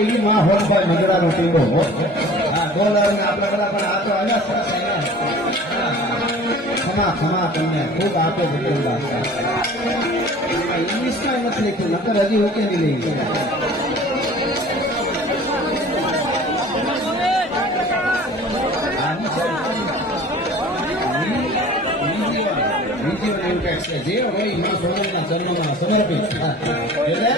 ઈ માં હોનભાઈ મંગળાનો ટીંડો હો. હા ડોલર ને આપણા બધા પણ આ તો આવ્યા સરસ અહીંયા. ખમા ખમા તમને ખૂબ આપે ભગવાન. ઇંગ્લિશમાં નથી લખ્યું નકર હજી ઓકે નહીં લઈ. જે હોય માં સોનાના જન્મમાં સમર્પિત એટલે